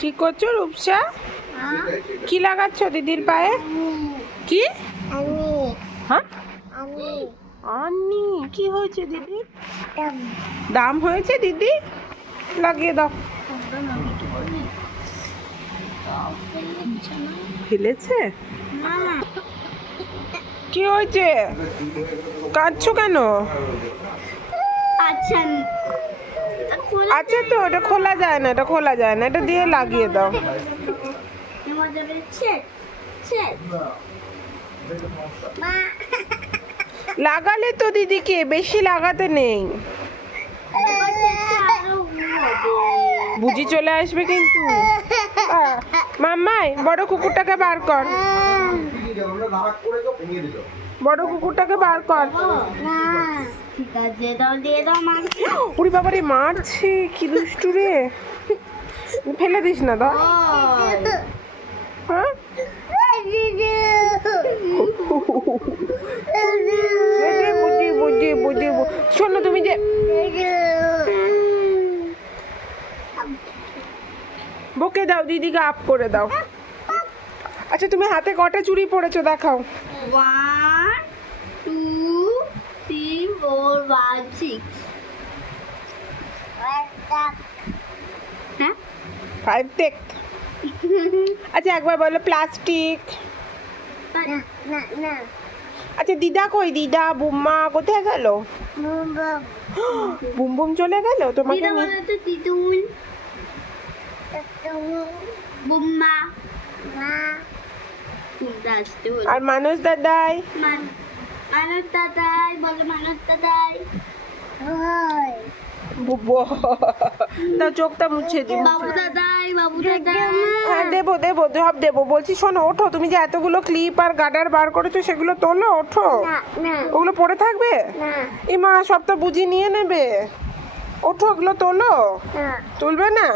কি করছো রূপসা? কি লাগাচ্ছ দিদির পায়ে? কি? হ্যাঁ আনি কি হয়েছে দিদি? দাম হয়েছে দিদি? লাগিয়ে দাও। ফেলেছে? কি হয়েছে? কাঁদছো কেন? আচ্ছা তো এটা খোলা যায় না, এটা খোলা যায় না, এটা দিয়ে লাগিয়ে দাও। লাগালে তো দিদিকে বেশি লাগাতে নেই, বুঝি চলে আসবে কিন্তু। মাম্মাই বড় কুকুরটাকে বার কর, বড় কুকুরটাকে বার কর। ওরে বাবা রে, মারছে কি দুষ্টু রে, ফেলে দিস না দা। হ্যাঁ শোনো তুমি যে বকে দাও, দিদিকে আপ করে দাও। আচ্ছা তুমি হাতে কটা চুড়ি পরেছো দেখাও। 1 2 3 4 5 6 হ্যাঁ 5 টেক। আচ্ছা একবার বলো প্লাস্টিক। আচ্ছা দিদা কই? দিদা বুম্মা কোথায় গেল? বুম বুম চলে গেল তোমাকে দিদুন বুম্মা আর মানুষ দাদাই? মানুষ দাদাই বলো, মানুষ দাদাই। তাও চোখটা মুছে দিন। বাবু দাদাই, বাবু দাদাই। হ্যাঁ দেবো দেবো, সব দেবো। বলছি শোনো, ওঠো, তুমি যে এতগুলো ক্লিপ আর গার্ডার বার করেছো সেগুলো তোলো, ওঠো। ওগুলো পড়ে থাকবে? ইমা সব তো বুঝি নিয়ে নেবে, ওঠো, ওগুলো তোলো। তুলবে না,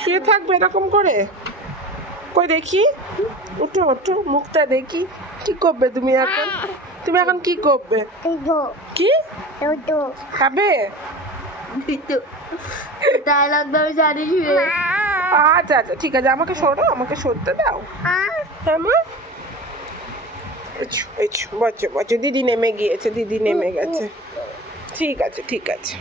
শুয়ে থাকবে এরকম করে? কই দেখি, উঠো ওঠো, মুখটা দেখি। কি করবে তুমি এখন? তুমি এখন কি করবে? কি খাবে? ডায়লগ দাও জানি শুয়ে। আচ্ছা আচ্ছা ঠিক আছে, আমাকে সরো, আমাকে সরতে দাও। হ্যাঁ মা, বচ্চো বচ্চো, দিদি নেমে গিয়েছে, দিদি নেমে গেছে। ঠিক আছে ঠিক আছে।